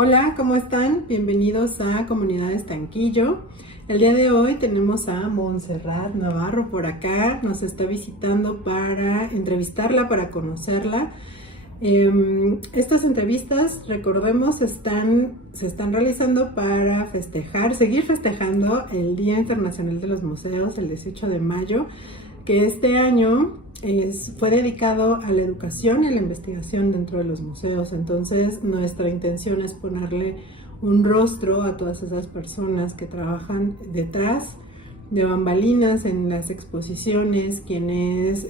Hola, ¿cómo están? Bienvenidos a Comunidad Estanquillo. El día de hoy tenemos a Montserrat Navarro por acá. Nos está visitando para entrevistarla, para conocerla. Estas entrevistas, recordemos, se están realizando para seguir festejando el Día Internacional de los Museos, el 18 de mayo, que este año fue dedicado a la educación y a la investigación dentro de los museos. Entonces, nuestra intención es ponerle un rostro a todas esas personas que trabajan detrás de bambalinas en las exposiciones, quienes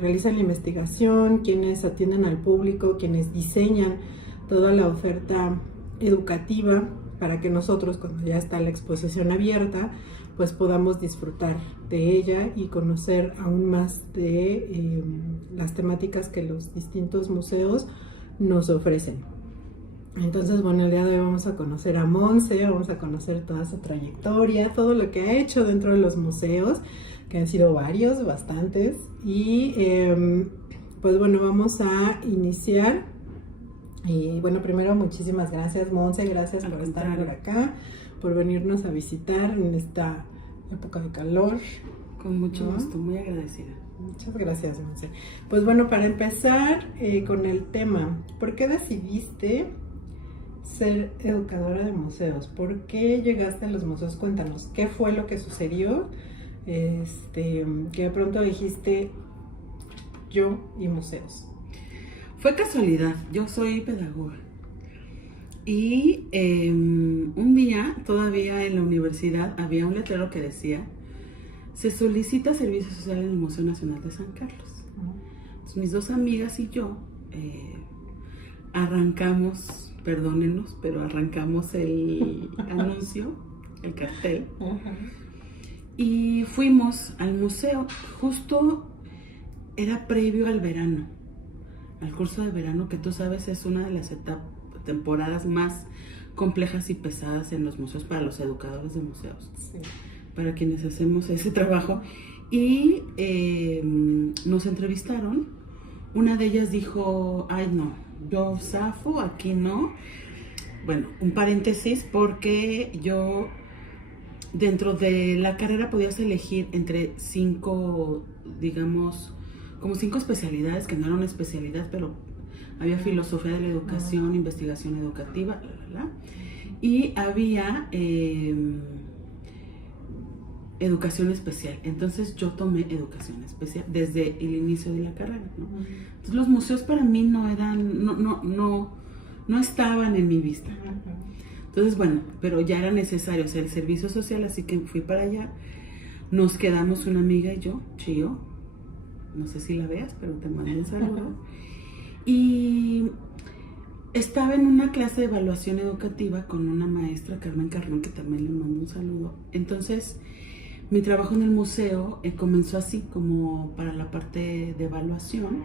realizan la investigación, quienes atienden al público, quienes diseñan toda la oferta educativa para que nosotros, cuando ya está la exposición abierta, pues podamos disfrutar de ella y conocer aún más de las temáticas que los distintos museos nos ofrecen. Entonces, bueno, el día de hoy vamos a conocer a Monse, vamos a conocer toda su trayectoria, todo lo que ha hecho dentro de los museos, que han sido varios, bastantes. Y pues bueno, vamos a iniciar. Y bueno, primero muchísimas gracias, Monse, gracias por estar por acá, por venirnos a visitar en esta época de calor. Con mucho gusto, muy agradecida. Muchas gracias, Monse. Pues bueno, para empezar con el tema, ¿por qué decidiste ser educadora de museos? ¿Por qué llegaste a los museos? Cuéntanos, ¿qué fue lo que sucedió? Que de pronto dijiste yo y museos. Fue casualidad, yo soy pedagoga. Y un día, todavía en la universidad, había un letrero que decía: se solicita servicio social en el Museo Nacional de San Carlos. Entonces, mis dos amigas y yo arrancamos, perdónenos, pero arrancamos el anuncio, el cartel, y fuimos al museo. Justo era previo al verano, al curso de verano, que tú sabes es una de las temporadas más complejas y pesadas en los museos para los educadores de museos, sí, para quienes hacemos ese trabajo. Y nos entrevistaron. Una de ellas dijo: ay no, yo zafo, aquí no. Bueno, un paréntesis, porque yo dentro de la carrera podías elegir entre 5, digamos, como 5 especialidades, que no era una especialidad, pero había filosofía de la educación, investigación educativa, y había educación especial. Entonces yo tomé educación especial desde el inicio de la carrera, ¿no? Entonces los museos para mí no eran, no estaban en mi vista. Entonces, bueno, pero ya era necesario hacer el servicio social, así que fui para allá. Nos quedamos una amiga y yo, Chío, no sé si la veas, pero te mando un saludo. Y estaba en una clase de evaluación educativa con una maestra, Carmen Carrón, que también le mando un saludo. Entonces, mi trabajo en el museo comenzó así, como para la parte de evaluación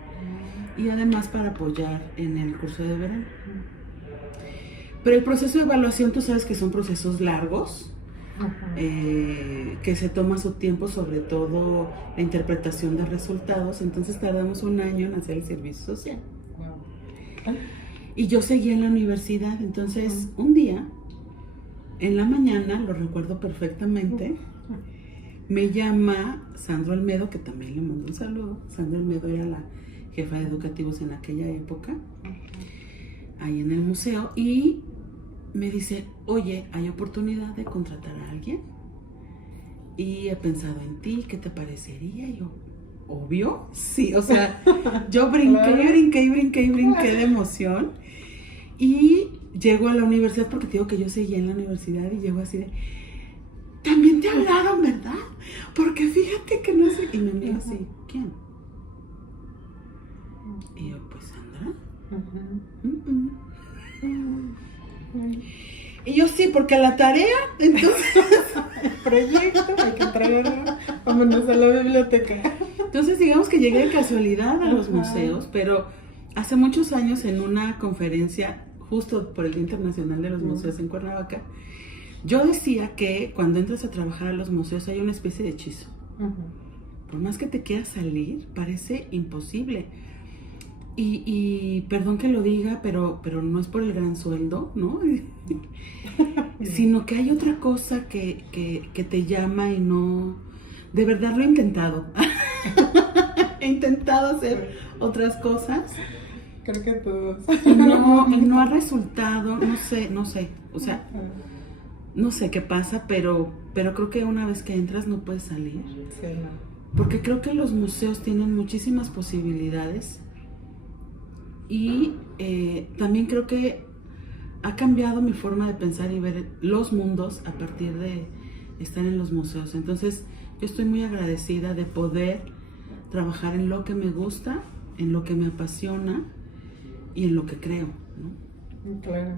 y además para apoyar en el curso de verano. Pero el proceso de evaluación, tú sabes que son procesos largos, que se toma su tiempo, sobre todo la interpretación de resultados. Entonces tardamos un año en hacer el servicio social. Y yo seguía en la universidad. Entonces un día, en la mañana, lo recuerdo perfectamente, me llama Sandro Almedo, que también le mando un saludo. Sandro Almedo era la jefa de educativos en aquella época, ahí en el museo, y me dice: oye, ¿hay oportunidad de contratar a alguien? Y he pensado en ti, ¿qué te parecería? Y yo, obvio, sí, o sea, yo brinqué de emoción. Y llego a la universidad, porque te digo que yo seguía en la universidad, y llego así de: también te hablaron, ¿verdad? Porque fíjate que no sé. Y mi amiga así: ¿quién? Y yo: pues Sandra. Y yo: sí, porque la tarea, entonces el proyecto hay que traerlo, vámonos a la biblioteca. Entonces digamos que llegué de casualidad a los museos, pero hace muchos años, en una conferencia justo por el Día Internacional de los Museos en Cuernavaca, yo decía que cuando entras a trabajar a los museos hay una especie de hechizo. Por más que te quieras salir, parece imposible. Y perdón que lo diga, pero no es por el gran sueldo, ¿no? Sino que hay otra cosa que te llama y no... De verdad lo he intentado. He intentado hacer otras cosas. Creo que todos. Y no ha resultado, no sé. O sea, no sé qué pasa, pero creo que una vez que entras no puedes salir. Sí, no. Porque creo que los museos tienen muchísimas posibilidades. Y también creo que ha cambiado mi forma de pensar y ver los mundos a partir de estar en los museos. Entonces, yo estoy muy agradecida de poder trabajar en lo que me gusta, en lo que me apasiona y en lo que creo, ¿no? Claro.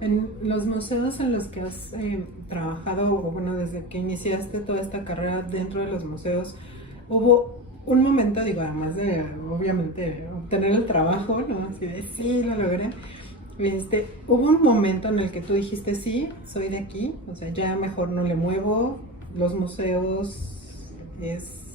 En los museos en los que has trabajado, o bueno, desde que iniciaste toda esta carrera dentro de los museos, hubo un momento, digo, además de obviamente obtener el trabajo, ¿no? Así de sí, lo logré. Hubo un momento en el que tú dijiste, sí, soy de aquí, o sea, ya mejor no le muevo, los museos es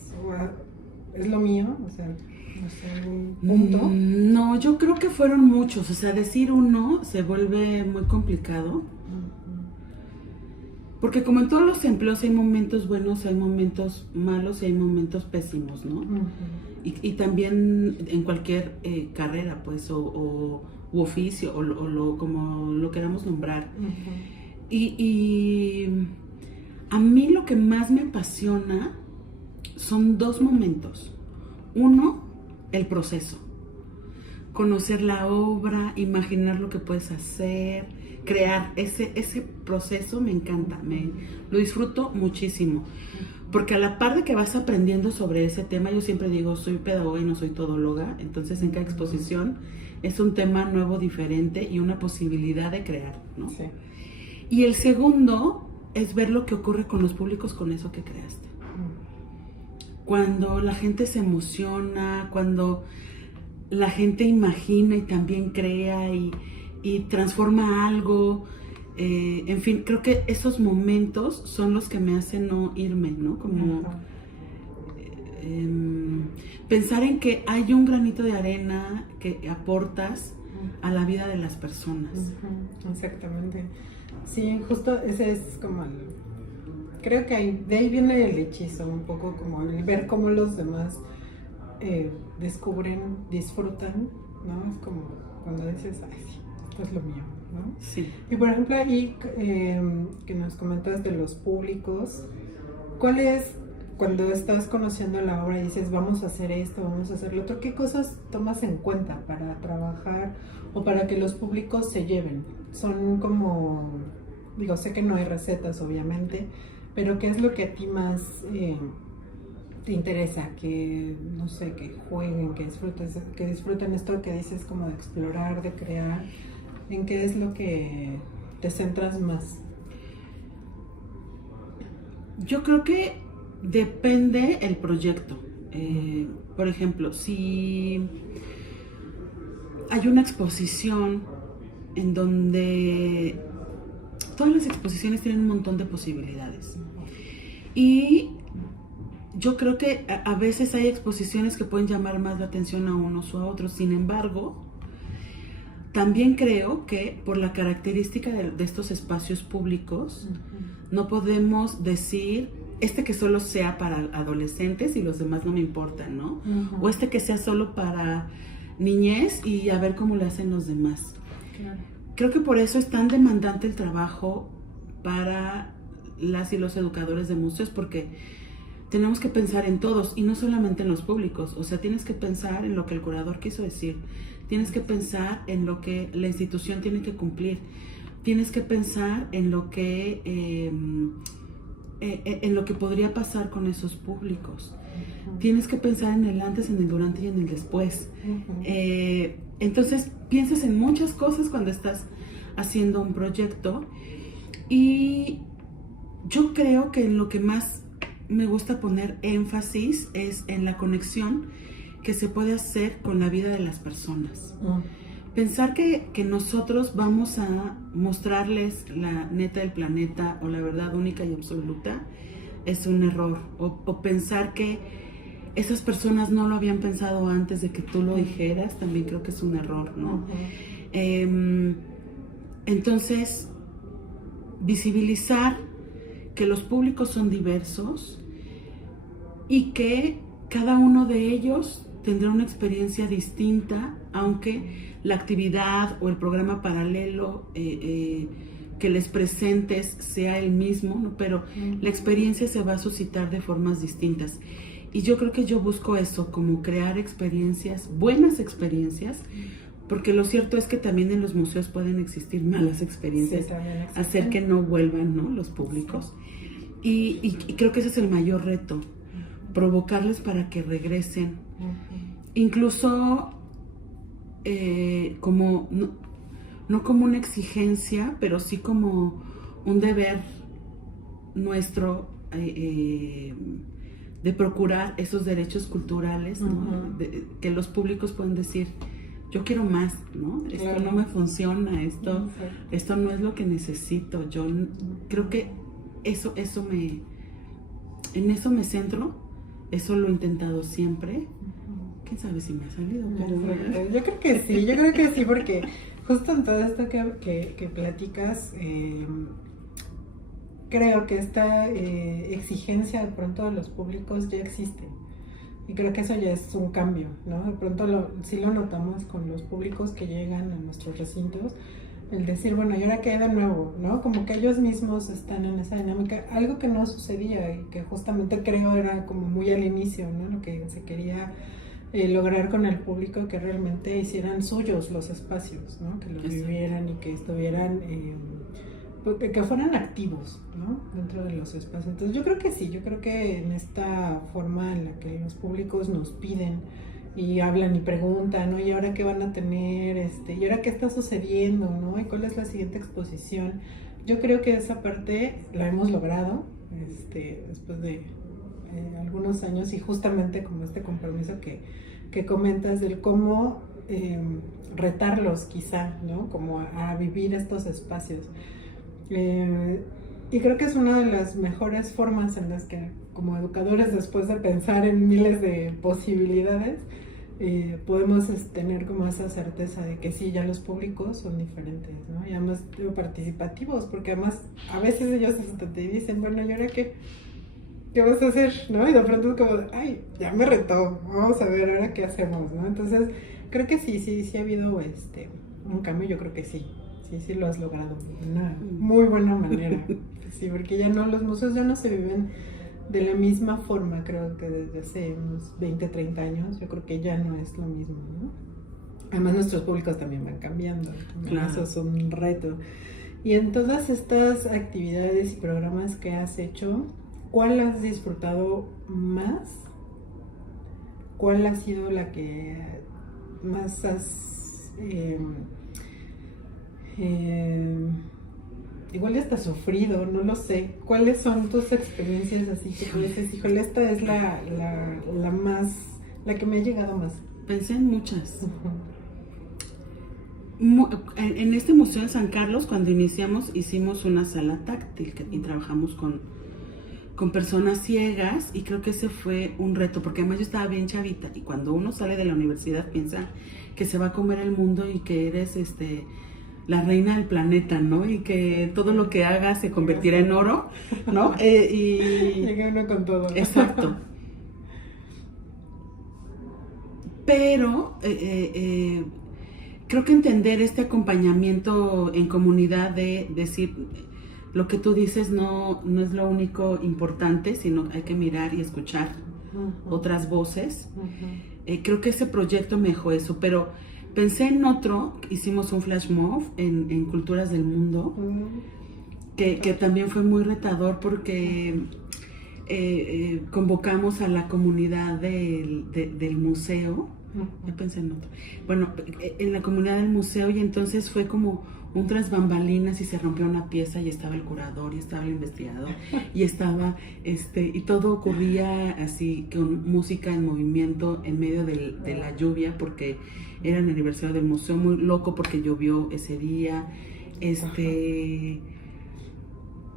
lo mío, o sea, no sé, un punto. No, yo creo que fueron muchos, o sea, decir uno se vuelve muy complicado. Porque como en todos los empleos hay momentos buenos, hay momentos malos y hay momentos pésimos, ¿no? Uh-huh. Y también en cualquier carrera, pues, u oficio, o como lo queramos nombrar. Uh-huh. Y a mí lo que más me apasiona son dos momentos. Uno, el proceso. Conocer la obra, imaginar lo que puedes hacer, crear. Ese proceso me encanta, lo disfruto muchísimo. Porque a la par de que vas aprendiendo sobre ese tema, yo siempre digo, soy pedagoga y no soy todóloga, entonces en cada exposición es un tema nuevo, diferente y una posibilidad de crear, ¿no? Sí. Y el segundo es ver lo que ocurre con los públicos con eso que creaste. Cuando la gente se emociona, cuando la gente imagina y también crea y transforma algo, en fin, creo que esos momentos son los que me hacen no irme, ¿no? Como pensar en que hay un granito de arena que aportas a la vida de las personas. Exactamente. Sí, justo ese es como creo que de ahí viene el hechizo, un poco como el ver cómo los demás descubren, disfrutan, ¿no? Es como cuando dices, ay, sí, esto es lo mío, ¿no? Sí. Y por ejemplo, ahí que nos comentas de los públicos, ¿cuál es, cuando estás conociendo la obra y dices, vamos a hacer esto, vamos a hacer lo otro, qué cosas tomas en cuenta para trabajar o para que los públicos se lleven? Son como, digo, sé que no hay recetas, obviamente, pero ¿qué es lo que a ti más te interesa? Que, no sé, que jueguen, que disfruten esto que dices como de explorar, de crear. ¿En qué es lo que te centras más? Yo creo que depende el proyecto. Por ejemplo, si hay una exposición en donde todas las exposiciones tienen un montón de posibilidades. Y yo creo que a veces hay exposiciones que pueden llamar más la atención a unos o a otros. Sin embargo, también creo que por la característica de estos espacios públicos, no podemos decir que solo sea para adolescentes y los demás no me importan, ¿no? O que sea solo para niñez y a ver cómo le hacen los demás. Claro. Creo que por eso es tan demandante el trabajo para las y los educadores de museos, porque tenemos que pensar en todos y no solamente en los públicos. O sea, tienes que pensar en lo que el curador quiso decir, tienes que pensar en lo que la institución tiene que cumplir, tienes que pensar en lo que podría pasar con esos públicos. Tienes que pensar en el antes, en el durante y en el después. Entonces piensas en muchas cosas cuando estás haciendo un proyecto, y yo creo que en lo que más me gusta poner énfasis es en la conexión que se puede hacer con la vida de las personas. Pensar que nosotros vamos a mostrarles la neta del planeta o la verdad única y absoluta es un error. O pensar que esas personas no lo habían pensado antes de que tú lo dijeras, también creo que es un error, ¿no? Entonces, visibilizar que los públicos son diversos y que cada uno de ellos tendrá una experiencia distinta, aunque la actividad o el programa paralelo que les presentes sea el mismo, ¿no? Pero la experiencia se va a suscitar de formas distintas. Y yo creo que yo busco eso, como crear experiencias, buenas experiencias, porque lo cierto es que también en los museos pueden existir malas experiencias, hacer que no vuelvan, ¿no?, los públicos. Y creo que ese es el mayor reto, provocarles para que regresen. Incluso como, no como una exigencia, pero sí como un deber nuestro de procurar esos derechos culturales, ¿no? Que los públicos pueden decir, yo quiero más, ¿no? Esto no me funciona, esto no es lo que necesito. Yo creo que en eso me centro, eso lo he intentado siempre. ¿Quién sabe si me ha salido? Pero... Yo creo que sí, porque justo en todo esto que platicas, creo que esta exigencia de pronto de los públicos ya existe. Y creo que eso ya es un cambio, ¿no? De pronto sí lo notamos con los públicos que llegan a nuestros recintos, el decir, bueno, ¿y ahora qué hay de nuevo? ¿No? Como que ellos mismos están en esa dinámica, algo que no sucedía y que justamente creo era como muy al inicio, ¿no? Lo que se quería lograr con el público, que realmente hicieran suyos los espacios, ¿no? Que los vivieran y que estuvieran... que fueran activos, ¿no?, dentro de los espacios. Entonces yo creo que sí, yo creo que en esta forma en la que los públicos nos piden y hablan y preguntan, ¿no?, ¿y ahora qué van a tener? ¿Y ahora qué está sucediendo? ¿No? ¿Y cuál es la siguiente exposición? Yo creo que esa parte la hemos logrado después de algunos años, y justamente como este compromiso que comentas del cómo retarlos quizá, ¿no?, como a vivir estos espacios. Y creo que es una de las mejores formas en las que como educadores, después de pensar en miles de posibilidades, podemos tener como esa certeza de que sí, ya los públicos son diferentes, ¿no? Y además participativos, porque además a veces ellos te dicen, bueno, ¿y ahora qué vas a hacer? ¿No? Y de pronto es como, ay, ya me retó, vamos a ver ahora qué hacemos, ¿no? Entonces creo que sí ha habido un cambio. Yo creo que sí lo has logrado de una muy buena manera. Sí, porque ya no, los museos ya no se viven de la misma forma, creo que desde hace unos 20, 30 años, yo creo que ya no es lo mismo, ¿no? Además nuestros públicos también van cambiando, claro. Eso es un reto. Y en todas estas actividades y programas que has hecho, ¿cuál has disfrutado más? ¿Cuál ha sido la que más has... igual ya está sufrido, no lo sé. ¿Cuáles son tus experiencias así que tú dices, híjole, esta es la que me ha llegado más? Pensé en muchas. En este Museo de San Carlos, cuando iniciamos, hicimos una sala táctil y trabajamos con personas ciegas, y creo que ese fue un reto, porque además yo estaba bien chavita, y cuando uno sale de la universidad piensa que se va a comer el mundo y que eres la reina del planeta, ¿no? Y que todo lo que hagas se convertirá en oro, ¿no? Llega uno con todo. Exacto. Pero creo que entender este acompañamiento en comunidad, de decir, lo que tú dices no es lo único importante, sino hay que mirar y escuchar otras voces. Creo que ese proyecto me dejó eso, pero pensé en otro. Hicimos un flash mob en Culturas del Mundo, que también fue muy retador, porque convocamos a la comunidad del museo. Yo pensé en otro. Bueno, en la comunidad del museo, y entonces fue como un tras bambalinas, y se rompió una pieza y estaba el curador y estaba el investigador y estaba y todo ocurría así, con música en movimiento en medio de la lluvia, porque era el aniversario del museo, muy loco porque llovió ese día,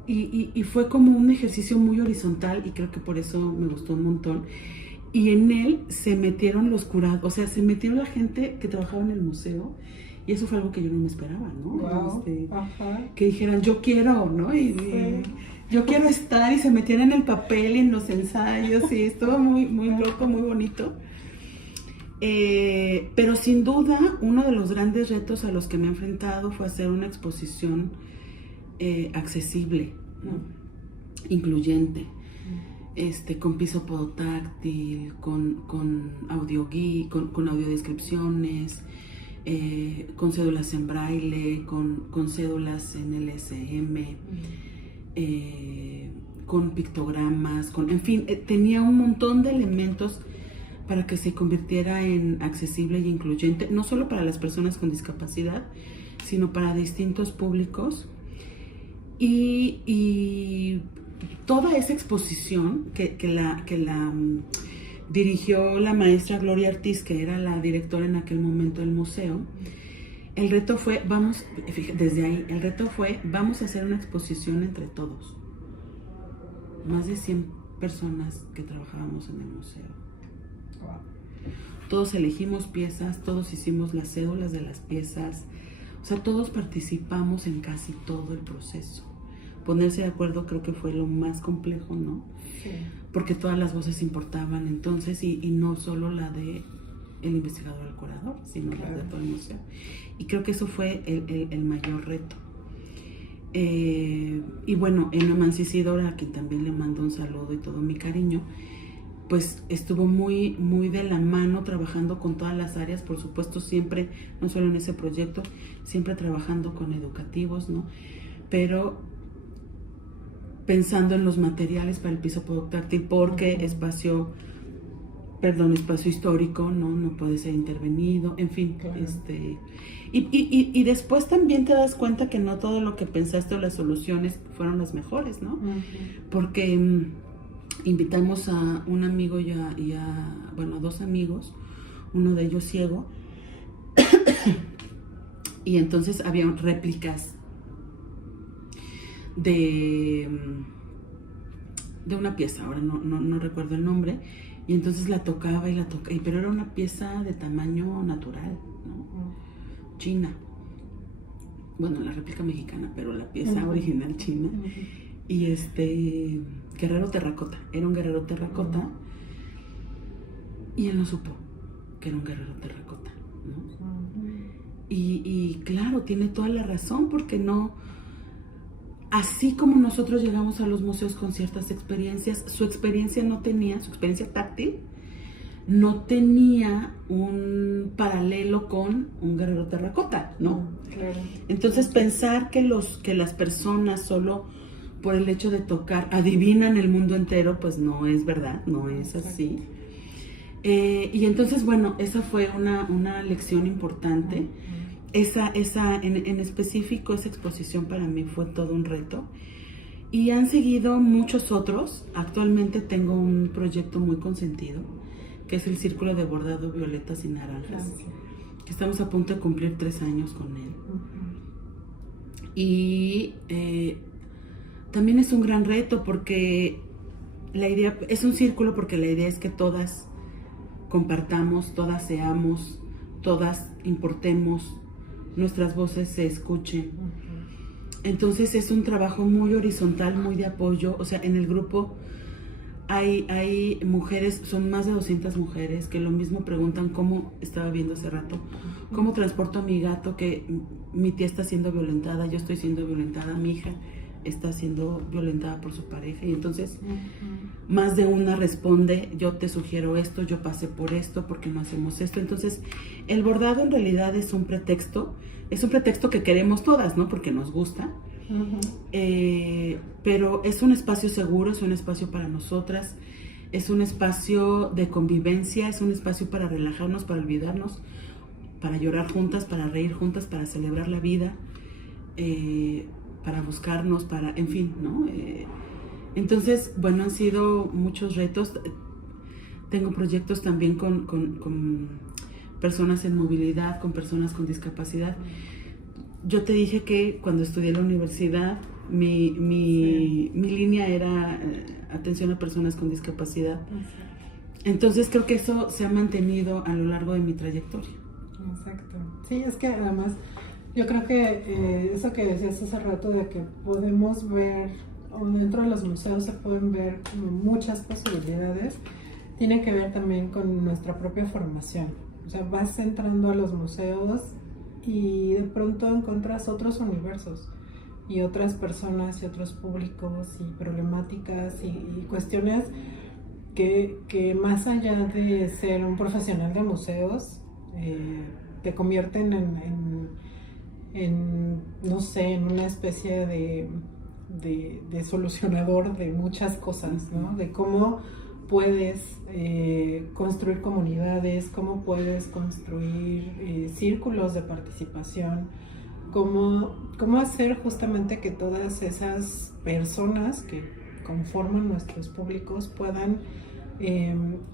y fue como un ejercicio muy horizontal, y creo que por eso me gustó un montón. y en él se metieron los curados, o sea, se metieron la gente que trabajaba en el museo, y eso fue algo que yo no me esperaba, ¿no? Wow. Que dijeran, yo quiero, ¿no? Y yo quiero estar, y se metieran en el papel y en los ensayos, y estuvo muy, muy loco, muy bonito. Pero sin duda, uno de los grandes retos a los que me he enfrentado fue hacer una exposición accesible, ¿no? Incluyente, con piso podotáctil, con audio guía, con audiodescripciones, con cédulas en braille, con cédulas en LSM, con pictogramas, en fin, tenía un montón de elementos para que se convirtiera en accesible y incluyente, no solo para las personas con discapacidad, sino para distintos públicos. Y toda esa exposición que la dirigió la maestra Gloria Ortiz, que era la directora en aquel momento del museo, el reto fue, vamos a hacer una exposición entre todos. Más de 100 personas que trabajábamos en el museo. Wow. Todos elegimos piezas, todos hicimos las cédulas de las piezas, o sea, todos participamos en casi todo el proceso. Ponerse de acuerdo creo que fue lo más complejo, ¿no? Sí. Porque todas las voces importaban entonces, y no solo la de el investigador o el curador, sino la de todo el museo. Y creo que eso fue el mayor reto. Y bueno, Emma Mansi Isidora, a quien también le mando un saludo y todo mi cariño, pues estuvo muy, muy de la mano trabajando con todas las áreas, por supuesto siempre, no solo en ese proyecto, siempre trabajando con educativos, ¿no? Pero pensando en los materiales para el piso podotáctil, porque espacio histórico, no puede ser intervenido, en fin, claro. Y después también te das cuenta que no todo lo que pensaste o las soluciones fueron las mejores, ¿no? Porque invitamos a un amigo y a dos amigos, uno de ellos ciego, y entonces había réplicas de una pieza, ahora no recuerdo el nombre, y entonces la tocaba, pero era una pieza de tamaño natural, ¿no? China. Bueno, la réplica mexicana, pero la pieza original china. Y guerrero terracota, era un guerrero terracota, y él no supo que era un guerrero terracota, ¿no? Y claro, tiene toda la razón, porque no, así como nosotros llegamos a los museos con ciertas experiencias, su experiencia táctil no tenía un paralelo con un guerrero terracota, ¿no? Claro. Entonces pensar que las personas solo por el hecho de tocar adivinan el mundo entero, pues no es verdad, no es así. Y entonces, bueno, esa fue una lección importante. En específico, esa exposición para mí fue todo un reto. Y han seguido muchos otros. Actualmente tengo un proyecto muy consentido, que es el Círculo de Bordado Violetas y Naranjas, que estamos a punto de cumplir 3 años con él. Y también es un gran reto, porque la idea es un círculo, porque la idea es que todas compartamos, todas seamos, todas importemos, nuestras voces se escuchen. Entonces es un trabajo muy horizontal, muy de apoyo. O sea, en el grupo hay mujeres, son más de 200 mujeres, que lo mismo preguntan, cómo estaba viendo hace rato, cómo transporto a mi gato, que mi tía está siendo violentada, yo estoy siendo violentada, mi hija está siendo violentada por su pareja. Y entonces más de una responde, yo te sugiero esto, yo pasé por esto, ¿por qué no hacemos esto? Entonces el bordado en realidad es un pretexto que queremos todas, ¿no? Porque nos gusta. Pero es un espacio seguro, es un espacio para nosotras, es un espacio de convivencia, es un espacio para relajarnos, para olvidarnos, para llorar juntas, para reír juntas, para celebrar la vida, para buscarnos, en fin, ¿no? Entonces, bueno, han sido muchos retos. Tengo proyectos también con personas en movilidad, con personas con discapacidad. Yo te dije que cuando estudié en la universidad, mi línea era atención a personas con discapacidad. Entonces creo que eso se ha mantenido a lo largo de mi trayectoria. Exacto. Sí, es que además yo creo que eso que decías hace rato de que podemos ver, o dentro de los museos se pueden ver como muchas posibilidades, tiene que ver también con nuestra propia formación. O sea, vas entrando a los museos y de pronto encuentras otros universos y otras personas y otros públicos y problemáticas y cuestiones que más allá de ser un profesional de museos, te convierten no sé, en una especie de solucionador de muchas cosas, ¿no? De cómo puedes construir comunidades, cómo puedes construir círculos de participación, cómo hacer justamente que todas esas personas que conforman nuestros públicos puedan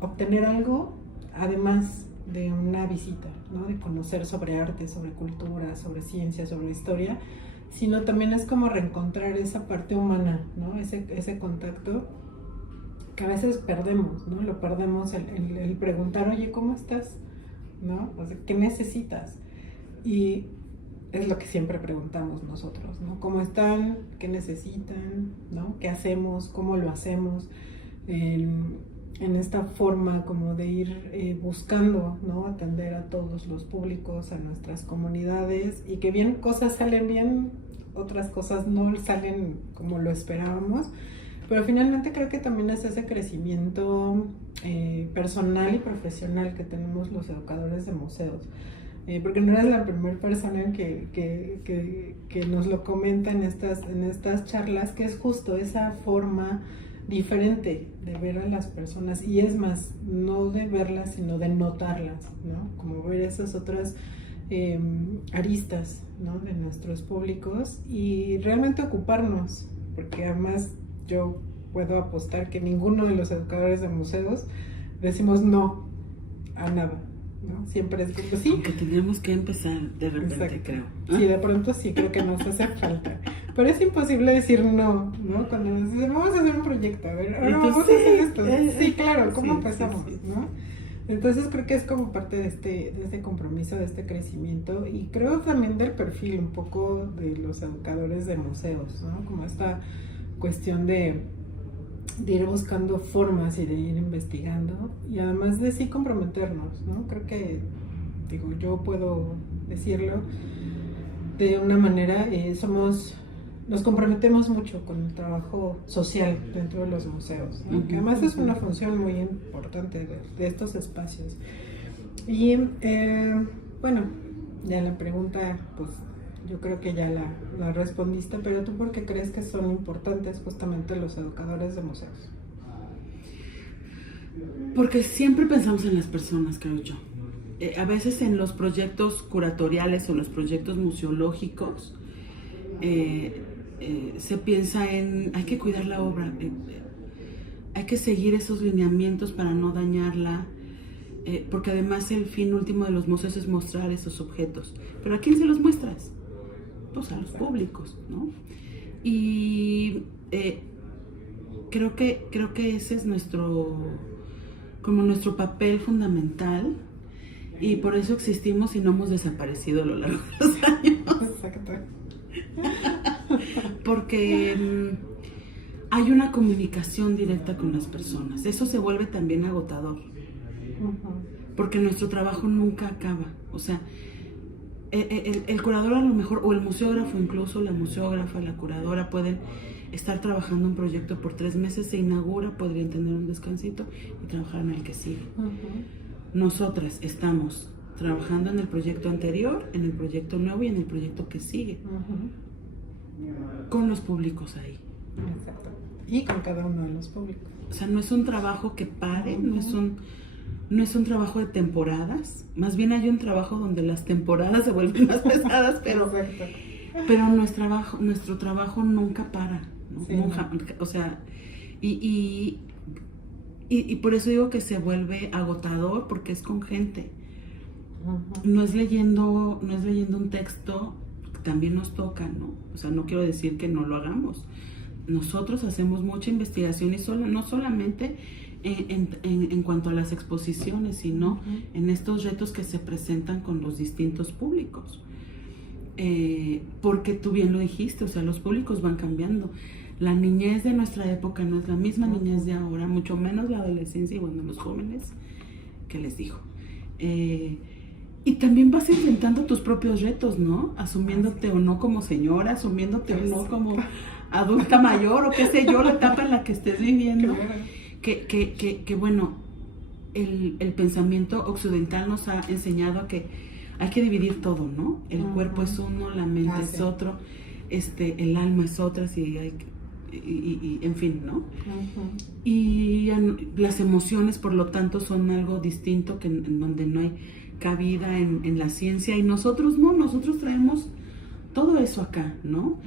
obtener algo además de una visita, ¿no? De conocer sobre arte, sobre cultura, sobre ciencia, sobre historia, sino también es como reencontrar esa parte humana, ¿no? Ese contacto que a veces perdemos, ¿no? Lo perdemos el preguntar, oye, ¿cómo estás? ¿No? O sea, ¿qué necesitas? Y es lo que siempre preguntamos nosotros, ¿no? ¿Cómo están? ¿Qué necesitan? ¿No? ¿Qué hacemos? ¿Cómo lo hacemos? En esta forma como de ir buscando, ¿no? Atender a todos los públicos, a nuestras comunidades, y que bien cosas salen bien, otras cosas no salen como lo esperábamos, pero finalmente creo que también es ese crecimiento personal y profesional que tenemos los educadores de museos. Porque no eres la primera persona que nos lo comenta en estas charlas, que es justo esa forma diferente de ver a las personas, y es más, no de verlas, sino de notarlas, ¿no? Como ver esas otras aristas, ¿no? De nuestros públicos y realmente ocuparnos, porque además yo puedo apostar que ninguno de los educadores de museos decimos no a nada, ¿no? Siempre es como sí. Aunque tendríamos que empezar de repente, exacto, creo. Sí, de pronto sí, creo que nos hace falta. Pero es imposible decir no, ¿no? Cuando nos dicen, vamos a hacer un proyecto, a ver, ahora vamos a hacer esto. Sí, claro, ¿cómo empezamos, no? Entonces creo que es como parte de este compromiso, de este crecimiento, y creo también del perfil un poco de los educadores de museos, ¿no? Como esta cuestión de ir buscando formas y de ir investigando, y además de sí comprometernos, ¿no? Creo que, digo, yo puedo decirlo de una manera, nos comprometemos mucho con el trabajo social dentro de los museos, ¿no? Que además es una función muy importante de estos espacios. Y bueno, ya la pregunta, pues yo creo que ya la respondiste, pero ¿tú por qué crees que son importantes justamente los educadores de museos? Porque siempre pensamos en las personas, creo yo. A veces en los proyectos curatoriales o los proyectos museológicos se piensa en hay que cuidar la obra, hay que seguir esos lineamientos para no dañarla, porque además el fin último de los museos es mostrar esos objetos. ¿Pero a quién se los muestras? Pues a los públicos, ¿no? Y creo que ese es nuestro papel fundamental, y por eso existimos y no hemos desaparecido a lo largo de los años. Exacto. Porque hay una comunicación directa con las personas. Eso se vuelve también agotador. Porque nuestro trabajo nunca acaba. O sea, el curador a lo mejor, o el museógrafo, incluso la museógrafa, la curadora, pueden estar trabajando un proyecto por 3 meses, se inaugura, podrían tener un descansito y trabajar en el que sigue. Nosotras estamos trabajando en el proyecto anterior, en el proyecto nuevo y en el proyecto que sigue. Con los públicos ahí. Exacto. Y con cada uno de los públicos. O sea, no es un trabajo que pare, no es un trabajo de temporadas. Más bien hay un trabajo donde las temporadas se vuelven más pesadas, pero nuestro trabajo nunca para, ¿no? Sí, nunca, o sea, y por eso digo que se vuelve agotador, porque es con gente. No es leyendo un texto, también nos toca, ¿no? O sea, no quiero decir que no lo hagamos. nosotros hacemos mucha investigación y no solamente en cuanto a las exposiciones, sino en estos retos que se presentan con los distintos públicos. Porque tú bien lo dijiste, o sea, los públicos van cambiando. La niñez de nuestra época no es la misma niñez de ahora, mucho menos la adolescencia y bueno, los jóvenes, ¿qué les digo? Y también vas enfrentando tus propios retos, ¿no? Asumiéndote o no como señora, asumiéndote o no como adulta mayor o qué sé yo, la etapa en la que estés viviendo. Que bueno, el pensamiento occidental nos ha enseñado a que hay que dividir todo, ¿no? El cuerpo es uno, la mente es otro, el alma es otra, y en fin, ¿no? Y las emociones, por lo tanto, son algo distinto en donde no hay cabida en la ciencia, y nosotros traemos todo eso acá, ¿no?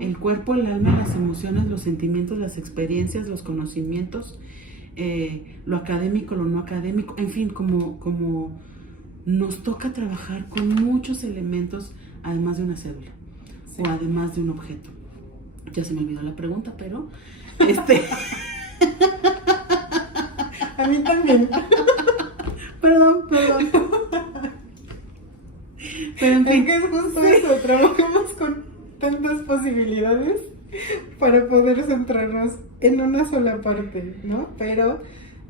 El cuerpo, el alma, las emociones, los sentimientos, las experiencias, los conocimientos, lo académico, lo no académico, en fin, como nos toca trabajar con muchos elementos, además de una cédula, o además de un objeto. Ya se me olvidó la pregunta, pero A mí también. Perdón. Pero en fin. Es que es justo eso, trabajamos con tantas posibilidades para poder centrarnos en una sola parte, ¿no? Pero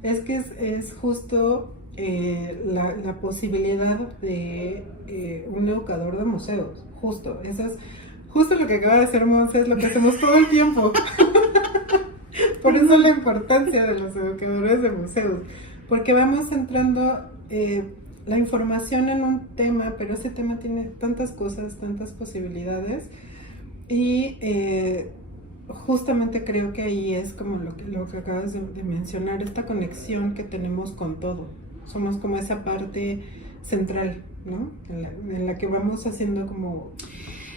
es que es justo la posibilidad de un educador de museos, justo, eso es justo lo que acaba de hacer Monse, es lo que hacemos todo el tiempo. Por eso la importancia de los educadores de museos, porque vamos centrando la información en un tema, pero ese tema tiene tantas cosas, tantas posibilidades, y justamente creo que ahí es como lo que acabas de mencionar, esta conexión que tenemos con todo. Somos como esa parte central, ¿no? En la que vamos haciendo como...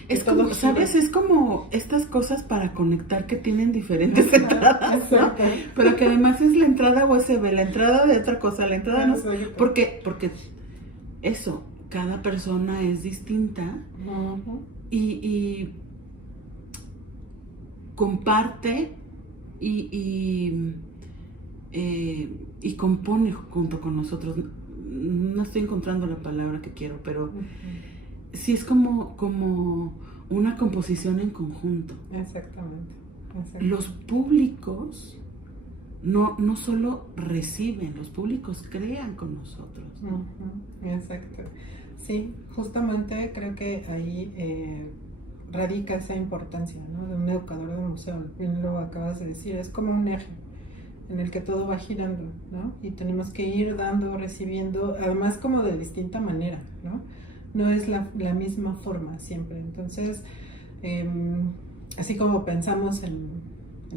Es como, ¿sabes? Es como estas cosas para conectar que tienen diferentes entradas, ¿no? Pero que además es la entrada USB, la entrada de otra cosa, la entrada no... Porque eso, cada persona es distinta y comparte y compone junto con nosotros. No estoy encontrando la palabra que quiero, pero sí es como una composición en conjunto. Exactamente. Los públicos no solo reciben, los públicos crean con nosotros. Exacto. Sí, justamente creo que ahí radica esa importancia, ¿no? De un educador de museo. Bien lo acabas de decir, es como un eje en el que todo va girando, ¿no? Y tenemos que ir dando, recibiendo, además como de distinta manera, ¿no? No es la misma forma siempre. Entonces, así como pensamos en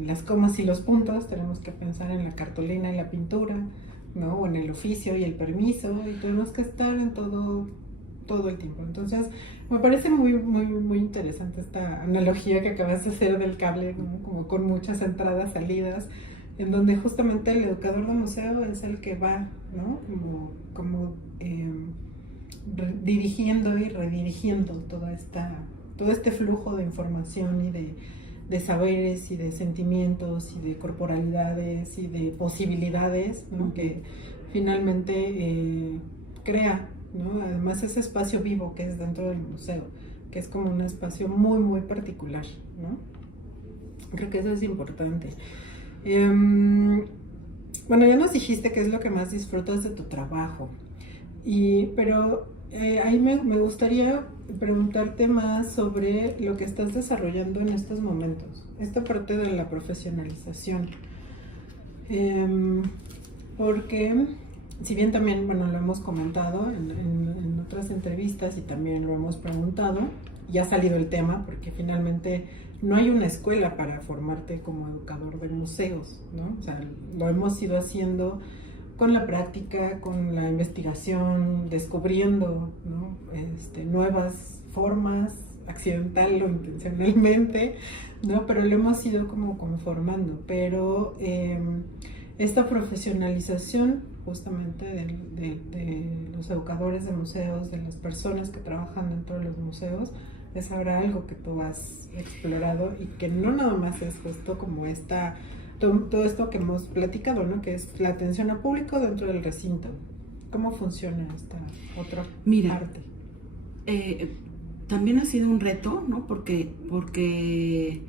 las comas y los puntos, tenemos que pensar en la cartulina y la pintura, ¿no? O en el oficio y el permiso, y tenemos que estar en todo el tiempo. Entonces, me parece muy, muy, muy interesante esta analogía que acabas de hacer del cable, ¿no? Como con muchas entradas, salidas, en donde justamente el educador de museo es el que va, ¿no? Como dirigiendo y redirigiendo todo este flujo de información y de saberes y de sentimientos y de corporalidades y de posibilidades, ¿no? Que finalmente crea, ¿no? Además ese espacio vivo que es dentro del museo, que es como un espacio muy, muy particular, ¿no? Creo que eso es importante. Bueno, ya nos dijiste qué es lo que más disfrutas de tu trabajo, pero ahí me gustaría preguntarte más sobre lo que estás desarrollando en estos momentos, esta parte de la profesionalización, porque si bien también, bueno, lo hemos comentado en otras entrevistas y también lo hemos preguntado, ya ha salido el tema, porque finalmente no hay una escuela para formarte como educador de museos, ¿no? O sea, lo hemos ido haciendo con la práctica, con la investigación, descubriendo, ¿no? Nuevas formas, accidental o intencionalmente, ¿no? Pero lo hemos ido como conformando, pero esta profesionalización justamente de los educadores de museos, de las personas que trabajan dentro de los museos, es ahora algo que tú has explorado y que no nada más es justo como todo esto que hemos platicado, ¿no? Que es la atención al público dentro del recinto. ¿Cómo funciona esta otra parte? También ha sido un reto, ¿no? Porque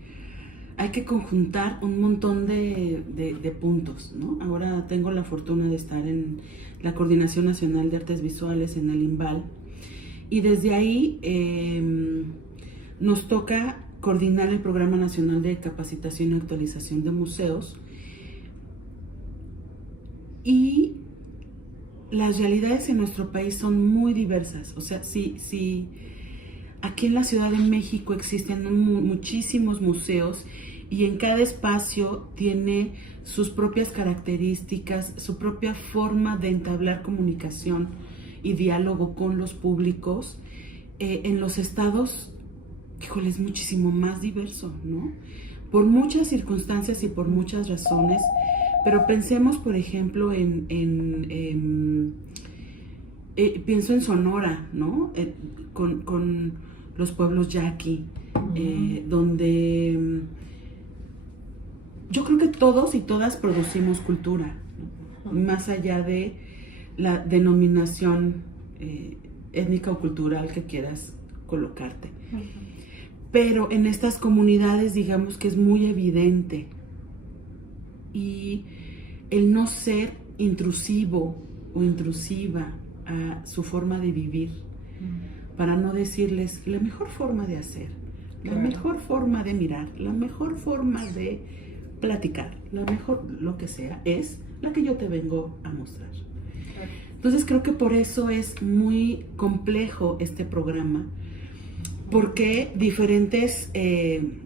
hay que conjuntar un montón de puntos, ¿no? Ahora tengo la fortuna de estar en la Coordinación Nacional de Artes Visuales en el INVAL, y desde ahí nos toca coordinar el Programa Nacional de Capacitación y Actualización de Museos, y las realidades en nuestro país son muy diversas. O sea, si aquí en la Ciudad de México existen muchísimos museos y en cada espacio tiene sus propias características, su propia forma de entablar comunicación y diálogo con los públicos. En los estados, híjole, es muchísimo más diverso, ¿no? Por muchas circunstancias y por muchas razones, pero pensemos, por ejemplo, pienso en Sonora, ¿no? Con los pueblos yaqui, donde yo creo que todos y todas producimos cultura, ¿no? Más allá de la denominación étnica o cultural que quieras colocarte. Pero en estas comunidades, digamos que es muy evidente, y el no ser intrusivo o intrusiva a su forma de vivir, para no decirles la mejor forma de hacer, la mejor forma de mirar, la mejor forma de platicar, la mejor, lo que sea, es la que yo te vengo a mostrar. Entonces creo que por eso es muy complejo este programa, porque diferentes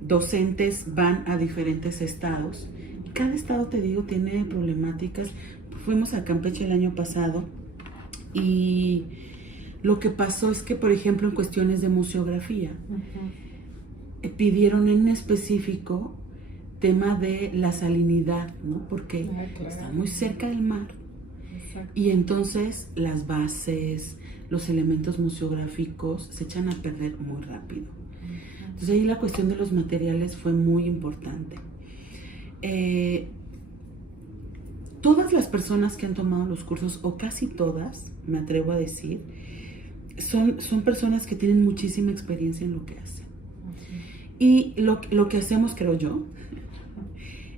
docentes van a diferentes estados. Cada estado, te digo, tiene problemáticas. Fuimos a Campeche el año pasado y lo que pasó es que, por ejemplo, en cuestiones de museografía, pidieron en específico tema de la salinidad, ¿no? Porque está muy cerca del mar. Exacto. Y entonces las bases, los elementos museográficos se echan a perder muy rápido. Entonces ahí la cuestión de los materiales fue muy importante. Todas las personas que han tomado los cursos, o casi todas, me atrevo a decir, son personas que tienen muchísima experiencia en lo que hacen. Y lo que hacemos, creo yo,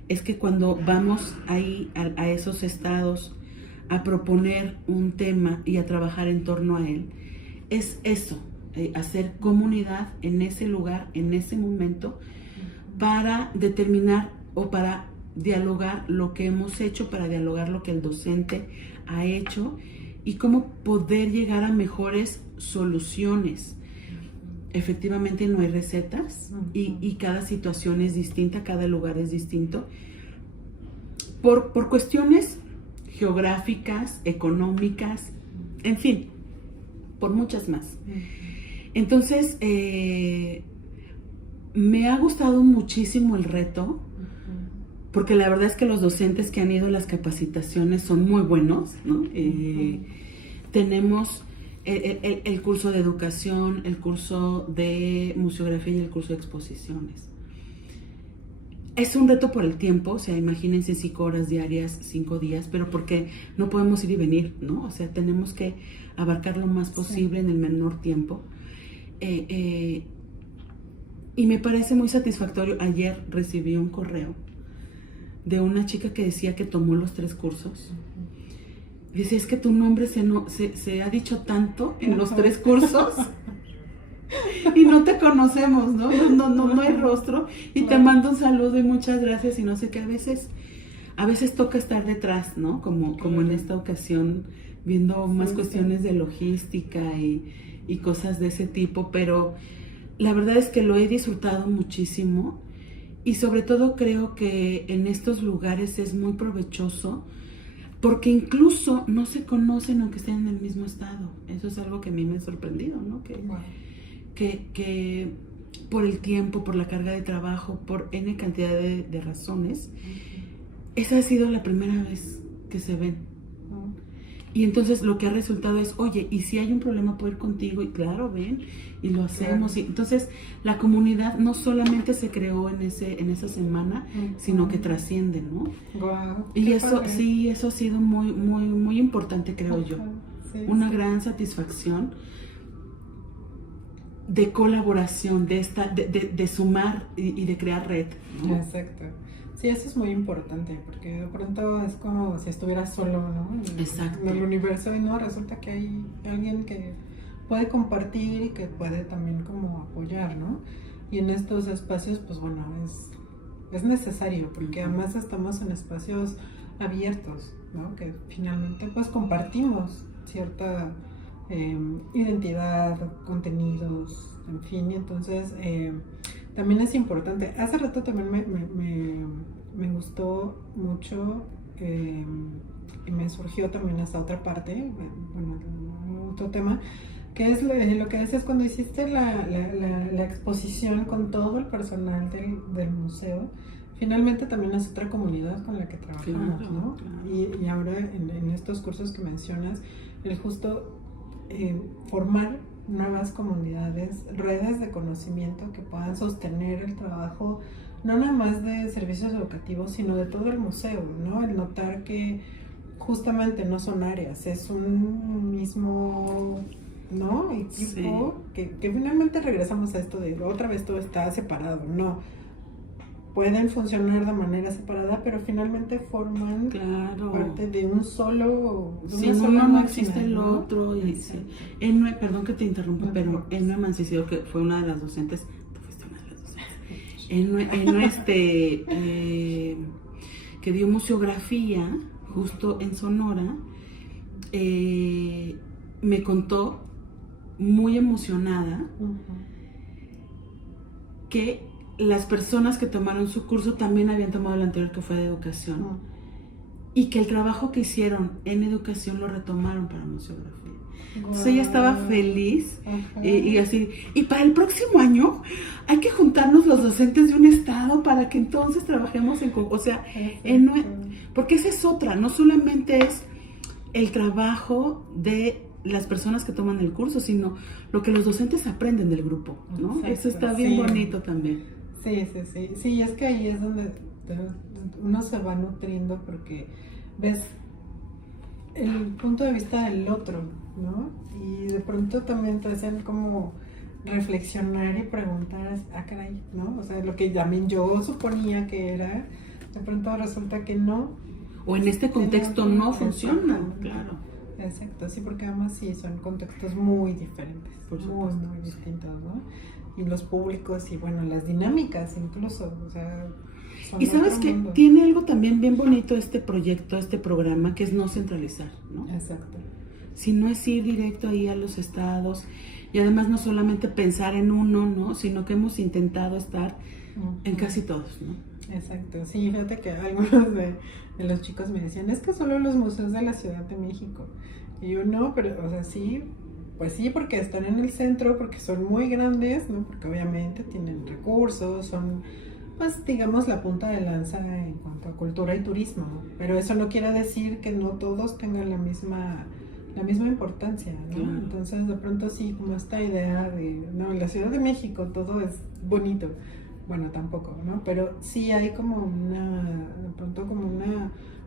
es que cuando vamos ahí a esos estados a proponer un tema y a trabajar en torno a él, es eso, hacer comunidad en ese lugar, en ese momento, para determinar o para dialogar lo que hemos hecho, para dialogar lo que el docente ha hecho y cómo poder llegar a mejores soluciones. Efectivamente no hay recetas y cada situación es distinta, cada lugar es distinto, por cuestiones geográficas, económicas, en fin, por muchas más. Entonces, me ha gustado muchísimo el reto, porque la verdad es que los docentes que han ido a las capacitaciones son muy buenos, ¿no? Tenemos el curso de educación, el curso de museografía y el curso de exposiciones. Es un reto por el tiempo, o sea, imagínense 5 horas diarias, 5 días, pero porque no podemos ir y venir, ¿no? O sea, tenemos que abarcar lo más posible en el menor tiempo. Y me parece muy satisfactorio. Ayer recibí un correo de una chica que decía que tomó los 3 cursos. Dice, es que tu nombre se ha dicho tanto en los 3 cursos y no te conocemos, ¿no? No hay rostro, y te mando un saludo y muchas gracias, y no sé qué, a veces toca estar detrás, ¿no? Como en esta ocasión, viendo más cuestiones de logística y cosas de ese tipo, pero la verdad es que lo he disfrutado muchísimo, y sobre todo creo que en estos lugares es muy provechoso, porque incluso no se conocen aunque estén en el mismo estado. Eso es algo que a mí me ha sorprendido, ¿no? Que por el tiempo, por la carga de trabajo, por N cantidad de razones, esa ha sido la primera vez que se ven. Y entonces lo que ha resultado es, oye, y si hay un problema puedo ir contigo, y claro, ven, y lo hacemos. Y entonces la comunidad no solamente se creó en esa semana, sino que trasciende, ¿no? Wow, y eso, sí, eso ha sido muy, muy, muy importante, creo yo. Sí, una gran satisfacción de colaboración, de sumar y de crear red, ¿no? Exacto. Sí, eso es muy importante, porque de pronto es como si estuvieras solo, ¿no? Exacto. En el universo, y no, resulta que hay alguien que puede compartir y que puede también como apoyar, ¿no? Y en estos espacios, pues bueno, es necesario, porque además estamos en espacios abiertos, ¿no? Que finalmente pues compartimos cierta identidad, contenidos, en fin, y entonces también es importante. Hace rato también me gustó mucho y me surgió también esta otra parte, bueno, otro tema, que es lo que decías cuando hiciste la exposición con todo el personal del museo. Finalmente también es otra comunidad con la que trabajamos, claro, ¿no? Claro. Y ahora en estos cursos que mencionas, el justo formar nuevas comunidades, redes de conocimiento que puedan sostener el trabajo, no nada más de servicios educativos, sino de todo el museo, ¿no? El notar que justamente no son áreas, es un mismo, ¿no? Equipo, sí. que finalmente regresamos a esto de otra vez todo está separado, no. Pueden funcionar de manera separada, pero finalmente forman claro. parte de un solo. Si uno no existe el otro. Y sí. Enue, perdón que te interrumpa, no, pero Enue Mancisidor, que fue una de las docentes, tú fuiste una de las docentes. Enue que dio museografía justo en Sonora, me contó muy emocionada que las personas que tomaron su curso también habían tomado el anterior, que fue de educación, y que el trabajo que hicieron en educación lo retomaron para museografía. Entonces ella estaba feliz y así, y para el próximo año hay que juntarnos los docentes de un estado para que entonces trabajemos o sea, porque esa es otra, no solamente es el trabajo de las personas que toman el curso, sino lo que los docentes aprenden del grupo, ¿no? Exacto, eso está bien bonito también. Sí, es que ahí es donde uno se va nutriendo porque ves el punto de vista del otro, ¿no? Y de pronto también te hacen como reflexionar y preguntar, caray, ¿no? O sea, lo que también yo suponía que era, de pronto resulta que no. O en este contexto no funciona, claro. Exacto, sí, porque además sí, son contextos muy diferentes, muy distintos, ¿no? Y los públicos y bueno, las dinámicas incluso, o sea... Y sabes que tiene algo también bien bonito este proyecto, este programa, que es no centralizar, ¿no? Exacto. Si no es ir directo ahí a los estados, y además no solamente pensar en uno, ¿no? Sino que hemos intentado estar en casi todos, ¿no? Exacto, sí, fíjate que algunos de los chicos me decían, es que solo los museos de la Ciudad de México. Y yo no, pero, o sea, sí, pues sí, porque están en el centro, porque son muy grandes, ¿no? Porque obviamente tienen recursos, son, pues, digamos, la punta de lanza en cuanto a cultura y turismo, ¿no? Pero eso no quiere decir que no todos tengan la misma importancia, ¿no? Claro. Entonces, de pronto sí, como esta idea de, no, en la Ciudad de México todo es bonito. Bueno, tampoco, ¿no? Pero sí hay como de pronto como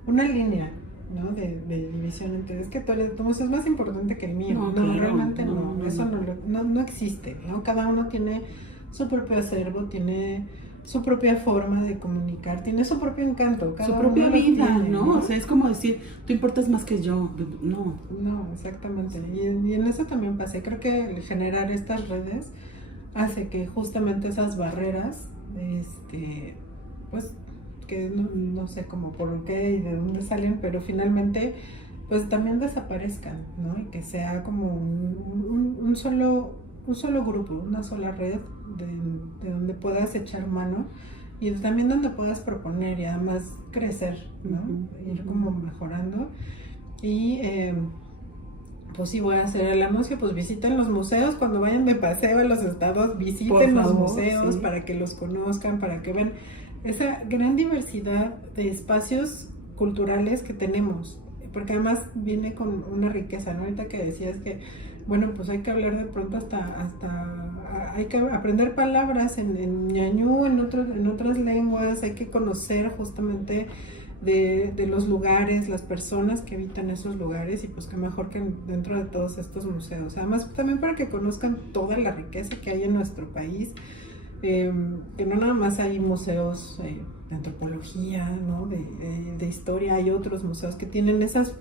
una línea, ¿no? De división entre, es que tu museo es más importante que el mío. No, claro, realmente no, eso no existe, ¿no? Cada uno tiene su propio acervo, tiene su propia forma de comunicar, tiene su propio encanto, su propia vida, tiene, ¿no? O sea, es como decir, tú importas más que yo, no. No, exactamente, y en eso también pasa, creo que generar estas redes hace que justamente esas barreras, pues, que no sé cómo por qué y de dónde salen, pero finalmente pues también desaparezcan, ¿no? Y que sea como un solo grupo, una sola red de donde puedas echar mano y también donde puedas proponer y además crecer, ¿no? Ir como mejorando y pues sí, voy a hacer el anuncio, pues visiten los museos, cuando vayan de paseo a los estados, visiten los museos, sí, para que los conozcan, para que vean esa gran diversidad de espacios culturales que tenemos, porque además viene con una riqueza, ¿no? Ahorita que decías que, bueno, pues hay que hablar de pronto hay que aprender palabras en ñañú, en otras lenguas, hay que conocer justamente de los lugares, las personas que habitan esos lugares, y pues qué mejor que dentro de todos estos museos. Además, también para que conozcan toda la riqueza que hay en nuestro país, que no nada más hay museos de antropología, ¿no? de historia, hay otros museos que tienen esos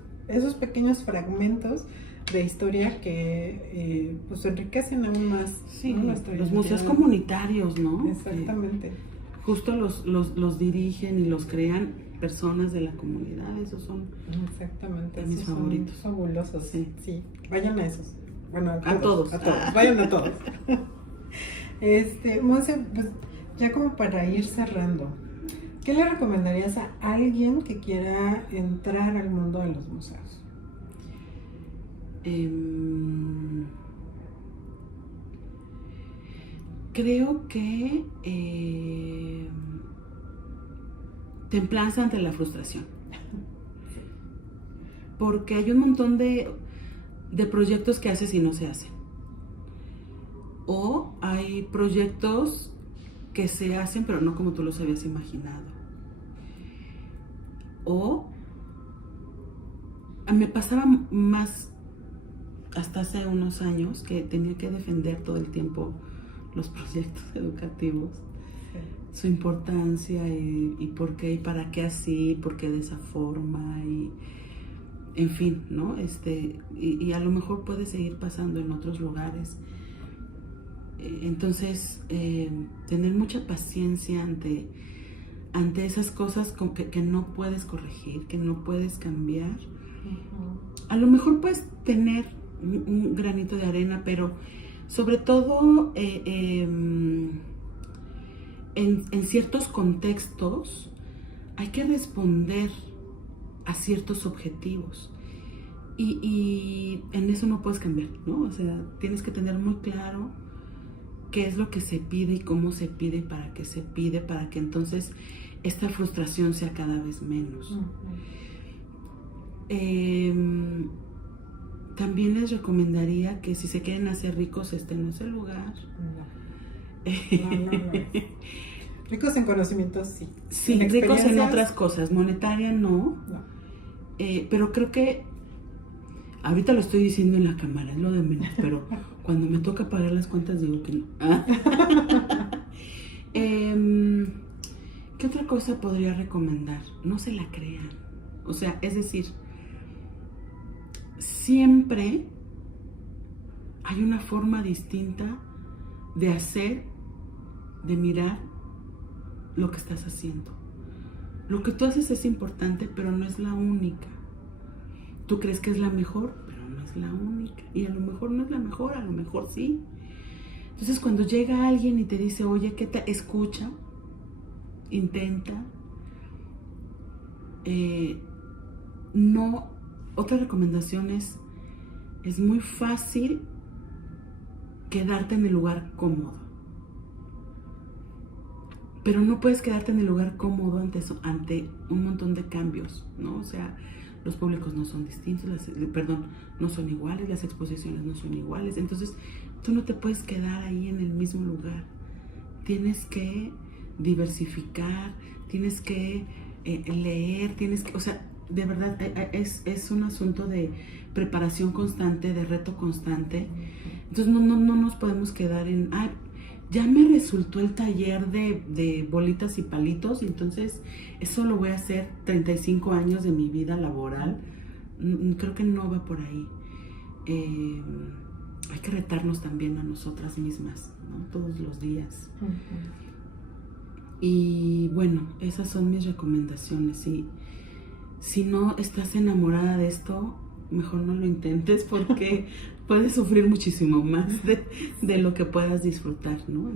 pequeños fragmentos de historia que pues enriquecen aún más, sí, ¿no? Los museos comunitarios, ¿no? Exactamente. Justo los dirigen y los crean personas de la comunidad, esos son exactamente mis favoritos. Son fabulosos, sí, vayan a esos. Bueno, a todos. Vayan a todos. Monse, pues ya como para ir cerrando, ¿qué le recomendarías a alguien que quiera entrar al mundo de los museos? Creo que templanza ante la frustración, porque hay un montón de proyectos que haces y no se hacen, o hay proyectos que se hacen pero no como tú los habías imaginado, o me pasaba más hasta hace unos años que tenía que defender todo el tiempo los proyectos educativos, su importancia y por qué y para qué así, por qué de esa forma, y en fin, ¿no? Y a lo mejor puede seguir pasando en otros lugares. Entonces, tener mucha paciencia ante esas cosas que no puedes corregir, que no puedes cambiar. A lo mejor puedes tener un granito de arena, pero sobre todo en ciertos contextos hay que responder a ciertos objetivos y en eso no puedes cambiar, ¿no? O sea, tienes que tener muy claro qué es lo que se pide y cómo se pide y para qué se pide, para que entonces esta frustración sea cada vez menos. También les recomendaría que si se quieren hacer ricos, este no es el lugar. No. Ricos en conocimientos, sí. Sí, ricos en otras cosas. Monetaria, no. Pero creo que ahorita lo estoy diciendo en la cámara, es lo de menos, pero cuando me toca pagar las cuentas digo que no. ¿Qué otra cosa podría recomendar? No se la crean. O sea, es decir, siempre hay una forma distinta de hacer, de mirar lo que estás haciendo. Lo que tú haces es importante, pero no es la única. Tú crees que es la mejor, pero no es la única. Y a lo mejor no es la mejor, a lo mejor sí. Entonces, cuando llega alguien y te dice, oye, ¿qué tal? Escucha, intenta. Otra recomendación es muy fácil quedarte en el lugar cómodo. Pero no puedes quedarte en el lugar cómodo ante un montón de cambios, ¿no? O sea, los públicos no son distintos, no son iguales, las exposiciones no son iguales. Entonces, tú no te puedes quedar ahí en el mismo lugar. Tienes que diversificar, tienes que leer, o sea, de verdad es un asunto de preparación constante, de reto constante. Entonces no nos podemos quedar en, ya me resultó el taller de bolitas y palitos, entonces eso lo voy a hacer 35 años de mi vida laboral. Creo que no va por ahí. Hay que retarnos también a nosotras mismas, ¿no? Todos los días. Y bueno, esas son mis recomendaciones. Si no estás enamorada de esto, mejor no lo intentes porque puedes sufrir muchísimo más de lo que puedas disfrutar, ¿no?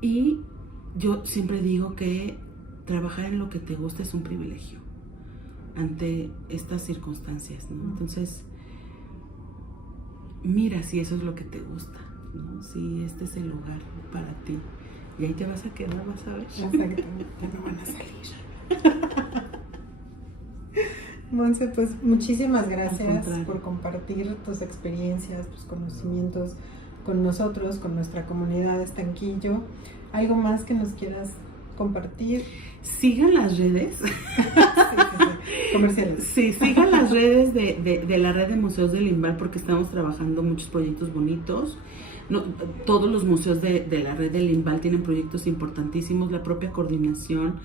Y yo siempre digo que trabajar en lo que te gusta es un privilegio ante estas circunstancias, ¿no? Entonces, mira si eso es lo que te gusta, ¿no? Si este es el lugar para ti. Y ahí te vas a quedar, vas a ver. Exactamente, no van a salir. Monse, pues muchísimas gracias por compartir tus experiencias, tus conocimientos con nosotros, con nuestra comunidad Estanquillo. ¿Algo más que nos quieras compartir? Sigan las redes. Comerciales. Sí, sigan las redes de la red de museos del Limbal, porque estamos trabajando muchos proyectos bonitos. No, todos los museos de la red del Limbal tienen proyectos importantísimos, la propia coordinación.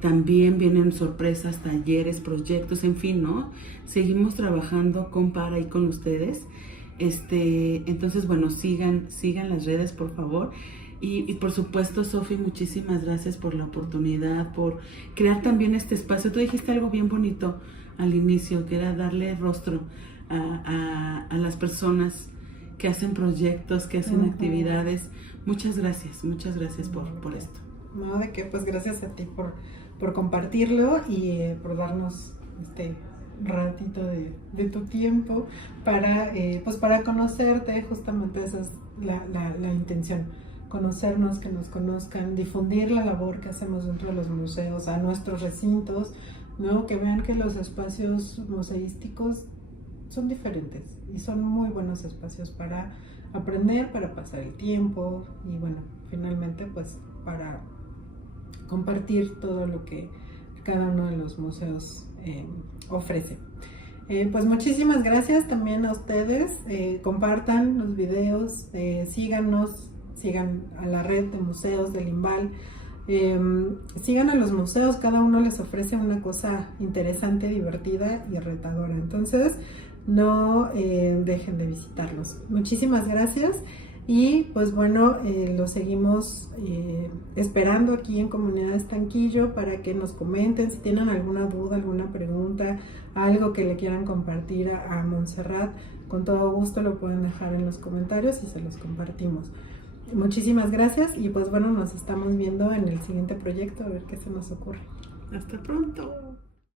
También vienen sorpresas, talleres, proyectos, en fin, ¿no? Seguimos trabajando para y con ustedes. Entonces, bueno, sigan las redes, por favor. Y por supuesto, Sofi, muchísimas gracias por la oportunidad, por crear también este espacio. Tú dijiste algo bien bonito al inicio, que era darle rostro a las personas que hacen proyectos, que hacen actividades. Muchas gracias por esto. No, de qué, pues gracias a ti por compartirlo y por darnos este ratito de tu tiempo para conocerte. Justamente esa es la intención, conocernos, que nos conozcan, difundir la labor que hacemos dentro de los museos, a nuestros recintos, ¿no? Que vean que los espacios museísticos son diferentes y son muy buenos espacios para aprender, para pasar el tiempo y bueno, finalmente pues para compartir todo lo que cada uno de los museos ofrece. Pues muchísimas gracias también a ustedes. Compartan los videos, síganos, sigan a la red de museos del Limbal, sigan a los museos, cada uno les ofrece una cosa interesante, divertida y retadora. Entonces no dejen de visitarlos. Muchísimas gracias. Y pues bueno, los seguimos esperando aquí en Comunidad Estanquillo para que nos comenten si tienen alguna duda, alguna pregunta, algo que le quieran compartir a Montserrat. Con todo gusto lo pueden dejar en los comentarios y se los compartimos. Muchísimas gracias y pues bueno, nos estamos viendo en el siguiente proyecto a ver qué se nos ocurre. Hasta pronto.